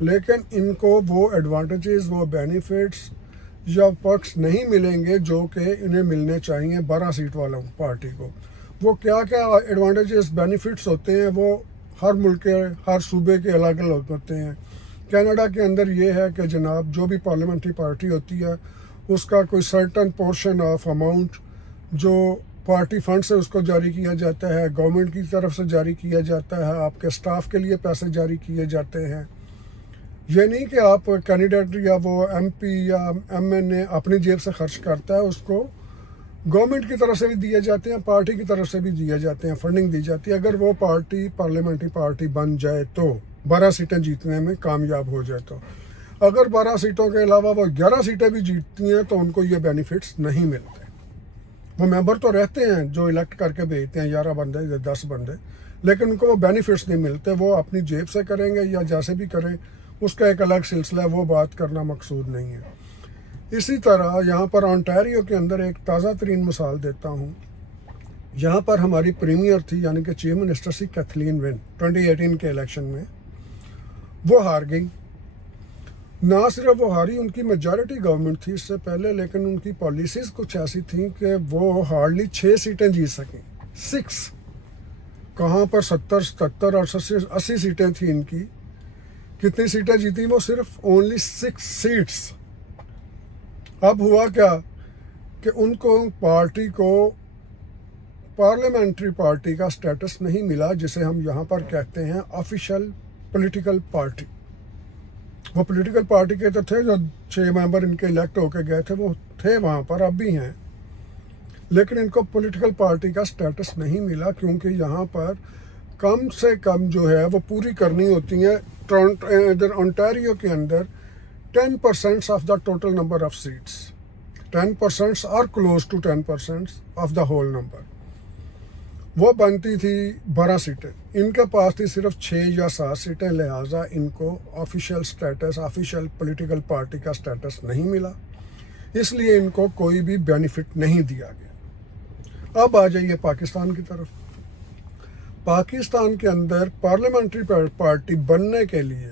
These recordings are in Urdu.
لیکن ان کو وہ ایڈوانٹیجز، وہ بینیفٹس یا پرکس نہیں ملیں گے جو کہ انہیں ملنے چاہیے 12 سیٹ والوں پارٹی کو۔ وہ کیا کیا ایڈوانٹیجز بینیفٹس ہوتے ہیں وہ ہر ملک کے، ہر صوبے کے الگ الگ ہوتے ہیں۔ کینیڈا کے اندر یہ ہے کہ جناب جو بھی پارلیمنٹری پارٹی ہوتی ہے اس کا کوئی سرٹن پورشن آف اماؤنٹ جو پارٹی فنڈ سے اس کو جاری کیا جاتا ہے، گورنمنٹ کی طرف سے جاری کیا جاتا ہے، آپ کے سٹاف کے لیے پیسے جاری کیے جاتے ہیں۔ یہ نہیں کہ آپ کینڈیڈیٹ یا وہ ایم پی یا ایم این اے اپنی جیب سے خرچ کرتا ہے، اس کو گورنمنٹ کی طرف سے بھی دیے جاتے ہیں، پارٹی کی طرف سے بھی دیے جاتے ہیں، فنڈنگ دی جاتی ہے اگر وہ پارٹی پارلیمنٹری پارٹی بن جائے تو، 12 سیٹیں جیتنے میں کامیاب ہو جائے تو۔ اگر 12 سیٹوں کے علاوہ وہ 11 سیٹیں بھی جیتتی ہیں تو ان کو یہ بینیفٹس نہیں ملتے۔ وہ ممبر تو رہتے ہیں جو الیکٹ کر کے بھیجتے ہیں 11 بندے یا 10 بندے، لیکن ان کو وہ بینیفٹس نہیں ملتے، وہ اپنی جیب سے کریں گے یا جیسے بھی کریں اس کا ایک الگ سلسلہ ہے، وہ بات کرنا مقصود نہیں ہے۔ اسی طرح یہاں پر آنٹیریو کے اندر ایک تازہ ترین مثال دیتا ہوں، یہاں پر ہماری پریمیئر تھی یعنی کہ چیف منسٹر سی کیتھلین ون 2018 کے الیکشن میں، وہ ہار گئی۔ نہ صرف وہ ہاری، ان کی میجارٹی گورنمنٹ تھی اس سے پہلے، لیکن ان کی پالیسیز کچھ ایسی تھیں کہ وہ ہارڈلی 6 سیٹیں جیت سکیں، 6 کہاں پر 70 77 اور 80 سیٹیں تھیں ان کی۔ کتنی سیٹیں جیتی وہ؟ صرف اونلی 6 سیٹس۔ اب ہوا کیا کہ ان کو پارٹی کو پارلیمنٹری پارٹی کا سٹیٹس نہیں ملا، جسے ہم یہاں پر کہتے ہیں آفیشیل پولیٹیکل پارٹی۔ وہ پولیٹیکل پارٹی کے تو تھے، جو 6 ممبر ان کے الیکٹ ہو کے گئے تھے وہ تھے وہاں پر، اب بھی ہیں، لیکن ان کو پولیٹیکل پارٹی کا سٹیٹس نہیں ملا کیونکہ یہاں پر کم سے کم جو ہے وہ پوری کرنی ہوتی ہیں ادھر انٹیریو کے اندر 10% of the total number of seats, 10% اور close to 10% of the whole number. وہ بنتی تھی 12 سیٹیں، ان کے پاس تھی صرف 6 یا 7 سیٹیں، لہٰذا ان کو official status, official political party کا سٹیٹس نہیں ملا، اس لیے ان کو کوئی بھی بینیفٹ نہیں دیا گیا۔ اب آ جائیے پاکستان کی طرف۔ پاکستان کے اندر پارلیمنٹری پارٹی بننے کے لیے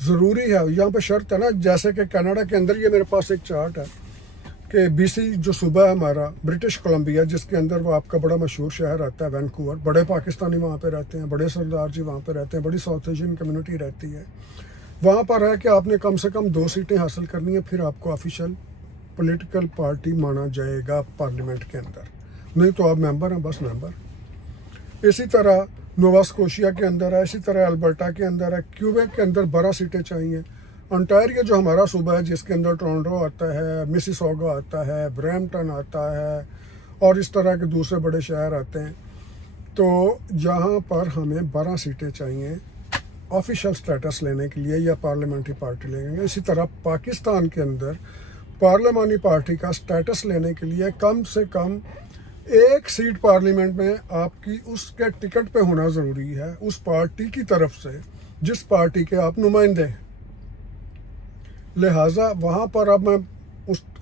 ضروری ہے، یہاں پہ شرط ہے نا، جیسے کہ کینیڈا کے اندر، یہ میرے پاس ایک چارٹ ہے کہ BC جو صوبہ ہے ہمارا برٹش کولمبیا، جس کے اندر وہ آپ کا بڑا مشہور شہر آتا ہے وینکوور، بڑے پاکستانی وہاں پہ رہتے ہیں، بڑے سردار جی وہاں پہ رہتے ہیں، بڑی ساؤتھ ایشین کمیونٹی رہتی ہے وہاں پر، ہے کہ آپ نے کم سے کم 2 سیٹیں حاصل کرنی ہے، پھر آپ کو آفیشیل پولیٹیکل پارٹی مانا جائے گا پارلیمنٹ کے اندر، نہیں تو آپ ممبر ہیں، بس ممبر۔ اسی طرح نووا اسکوشیا کے اندر ہے، اسی طرح البرٹا کے اندر ہے، کیوبیک کے اندر 12 سیٹیں چاہیے، انٹیریو جو ہمارا صوبہ ہے جس کے اندر ٹورنٹو آتا ہے، مسیسوگا آتا ہے، برامپٹن آتا ہے اور اس طرح کے دوسرے بڑے شہر آتے ہیں، تو یہاں پر ہمیں 12 سیٹیں چاہیے آفیشیل سٹیٹس لینے کے لیے یا پارلیمنٹری پارٹی لیں گے۔ اسی طرح پاکستان کے اندر پارلیمانی پارٹی کا سٹیٹس لینے کے لیے کم سے کم 1 سیٹ پارلیمنٹ میں آپ کی اس کے ٹکٹ پہ ہونا ضروری ہے، اس پارٹی کی طرف سے جس پارٹی کے آپ نمائندے ہیں۔ لہٰذا وہاں پر اب میں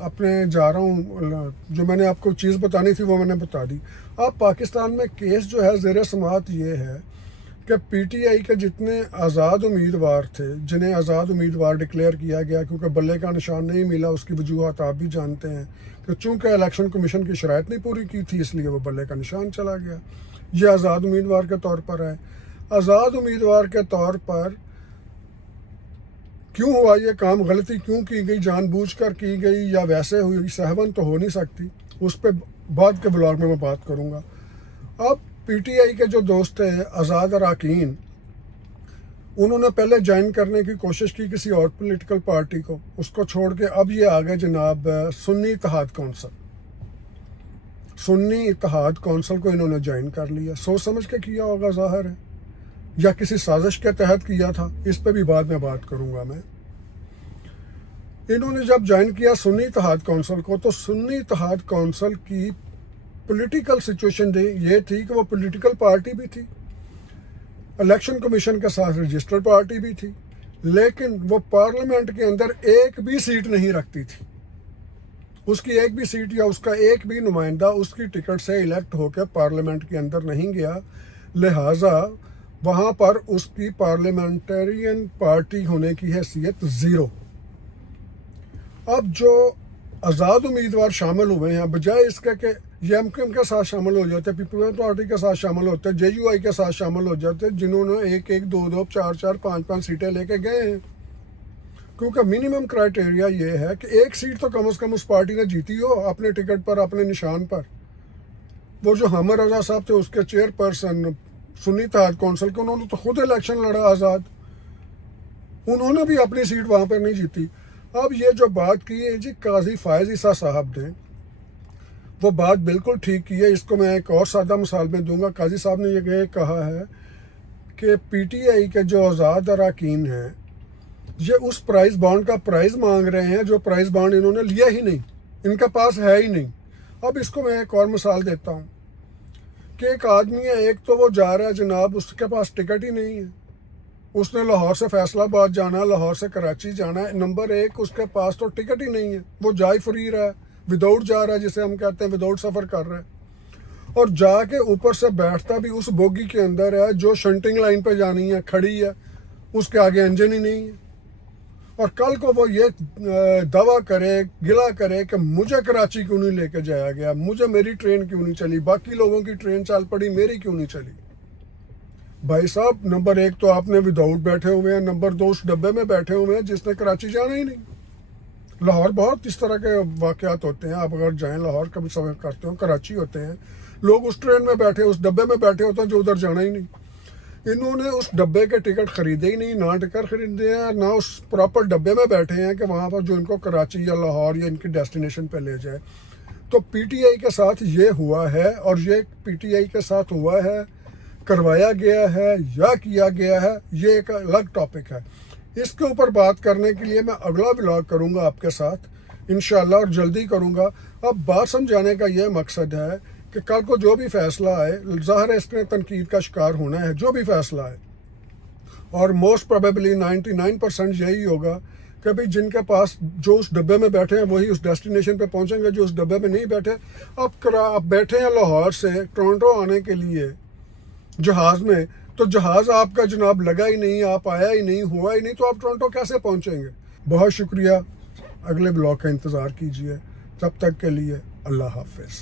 اپنے جا رہا ہوں، جو میں نے آپ کو چیز بتانی تھی وہ میں نے بتا دی۔ اب پاکستان میں کیس جو ہے زیر سماعت یہ ہے کہ PTI کے جتنے آزاد امیدوار تھے، جنہیں آزاد امیدوار ڈکلیئر کیا گیا کیونکہ بلے کا نشان نہیں ملا، اس کی وجوہات آپ بھی جانتے ہیں کہ چونکہ الیکشن کمیشن کی شرائط نہیں پوری کی تھی اس لیے وہ بلے کا نشان چلا گیا۔ یہ آزاد امیدوار کے طور پر ہے۔ آزاد امیدوار کے طور پر کیوں ہوا یہ کام، غلطی کیوں کی گئی، جان بوجھ کر کی گئی یا ویسے ہوئی، سہون تو ہو نہیں سکتی، اس پہ بعد کے بلاگ میں بات کروں گا۔ اب PTI کے جو دوست تھے آزاد اراکین، انہوں نے پہلے جوائن کرنے کی کوشش کی کسی اور پولیٹیکل پارٹی کو، اس کو چھوڑ کے اب یہ آ گئے جناب سنی اتحاد کونسل، سنی اتحاد کونسل کو انہوں نے جوائن کر لیا۔ سوچ سمجھ کے کیا ہوگا ظاہر ہے، یا کسی سازش کے تحت کیا تھا، اس پہ بھی بعد میں بات کروں گا میں۔ انہوں نے جب جوائن کیا سنی اتحاد کونسل کو، تو سنی اتحاد کونسل کی پولیٹیکل سچویشن یہ تھی کہ وہ پولیٹیکل پارٹی بھی تھی، الیکشن کمیشن کے ساتھ رجسٹرڈ پارٹی بھی تھی، لیکن وہ پارلیمنٹ کے اندر ایک بھی سیٹ نہیں رکھتی تھی۔ اس کی ایک بھی سیٹ یا اس کا ایک بھی نمائندہ اس کی ٹکٹ سے الیکٹ ہو کے پارلیمنٹ کے اندر نہیں گیا، لہٰذا وہاں پر اس کی پارلیمنٹرین پارٹی ہونے کی حیثیت 0۔ اب جو آزاد امیدوار شامل ہوئے ہیں، بجائے اس کے یہ ایم کیو ایم کے ساتھ شامل ہو جاتے، پیپلز پارٹی کے ساتھ شامل ہوتے، جے یو آئی کے ساتھ شامل ہو جاتے، جنہوں نے 1-1, 2-2, 4-4, 5-5 سیٹیں لے کے گئے ہیں، کیونکہ منیمم کرائٹیریا یہ ہے کہ 1 سیٹ تو کم از کم اس پارٹی نے جیتی ہو اپنے ٹکٹ پر، اپنے نشان پر۔ وہ جو حامد رضا صاحب تھے اس کے چیئر پرسن سنی اتحاد کونسل کے، انہوں نے تو خود الیکشن لڑا آزاد، انہوں نے بھی اپنی سیٹ وہاں پر نہیں جیتی۔ اب یہ جو بات کی ہے جی قاضی فائز عیسیٰ صاحب نے، وہ بات بالکل ٹھیک کی ہے۔ اس کو میں ایک اور سادہ مثال میں دوں گا۔ قاضی صاحب نے یہ کہا ہے کہ پی ٹی آئی کے جو آزاد اراکین ہیں یہ اس پرائز بانڈ کا پرائز مانگ رہے ہیں جو پرائز بانڈ انہوں نے لیا ہی نہیں، ان کے پاس ہے ہی نہیں۔ اب اس کو میں ایک اور مثال دیتا ہوں کہ ایک آدمی ہے، ایک تو وہ جا رہا ہے جناب، اس کے پاس ٹکٹ ہی نہیں ہے، اس نے لاہور سے فیصل آباد جانا ہے، لاہور سے کراچی جانا ہے۔ نمبر 1 اس کے پاس تو ٹکٹ ہی نہیں ہے، وہ جا ہی فری رہا ہے، وداؤٹ جا رہا ہے، جسے ہم کہتے ہیں وداؤٹ سفر کر رہا ہے، اور جا کے اوپر سے بیٹھتا بھی اس بوگی کے اندر ہے جو شنٹنگ لائن پہ جانی ہے، کھڑی ہے، اس کے آگے انجن ہی نہیں ہے۔ اور کل کو وہ یہ دعویٰ کرے، گلا کرے کہ مجھے کراچی کیوں نہیں لے کے جایا گیا، مجھے میری ٹرین کیوں نہیں چلی، باقی لوگوں کی ٹرین چل پڑی، میری کیوں نہیں چلی۔ بھائی صاحب، نمبر 1 تو آپ نے وداؤٹ بیٹھے ہوئے ہیں، نمبر 2 اس ڈبے میں بیٹھے ہوئے ہیں جس نے کراچی جانا ہی نہیں۔ لاہور بہت اس طرح کے واقعات ہوتے ہیں، آپ اگر جائیں لاہور کبھی سفر کرتے ہو، کراچی ہوتے ہیں لوگ، اس ٹرین میں بیٹھے، اس ڈبے میں بیٹھے ہوتے ہیں جو ادھر جانا ہی نہیں۔ انہوں نے اس ڈبے کے ٹکٹ خریدے ہی نہیں، نہ ٹکٹ خریدے ہیں، نہ اس پراپر ڈبے میں بیٹھے ہیں کہ وہاں پر جو ان کو کراچی یا لاہور یا ان کی ڈیسٹینیشن پہ لے جائے۔ تو پی ٹی آئی کے ساتھ یہ ہوا ہے، اور یہ پی ٹی آئی کے ساتھ ہوا ہے، کروایا گیا ہے یا کیا گیا ہے، یہ ایک الگ ٹاپک ہے۔ اس کے اوپر بات کرنے کے لیے میں اگلا ولاگ کروں گا آپ کے ساتھ انشاءاللہ، اور جلدی کروں گا۔ اب بات سمجھانے کا یہ مقصد ہے کہ کل کو جو بھی فیصلہ آئے، ظاہر ہے اس نے تنقید کا شکار ہونا ہے، جو بھی فیصلہ آئے، اور موسٹ پروبیبلی 99% یہی ہوگا کہ بھئی جن کے پاس جو اس ڈبے میں بیٹھے ہیں وہی اس ڈیسٹینیشن پہ پہنچیں گے، جو اس ڈبے میں نہیں بیٹھے اب بیٹھے ہیں لاہور سے ٹورنٹو آنے کے لیے جہاز میں، تو جہاز آپ کا جناب لگا ہی نہیں، آپ آیا ہی نہیں، ہوا ہی نہیں، تو آپ ٹورنٹو کیسے پہنچیں گے؟ بہت شکریہ، اگلے بلاگ کا انتظار کیجیے، تب تک کے لیے اللہ حافظ۔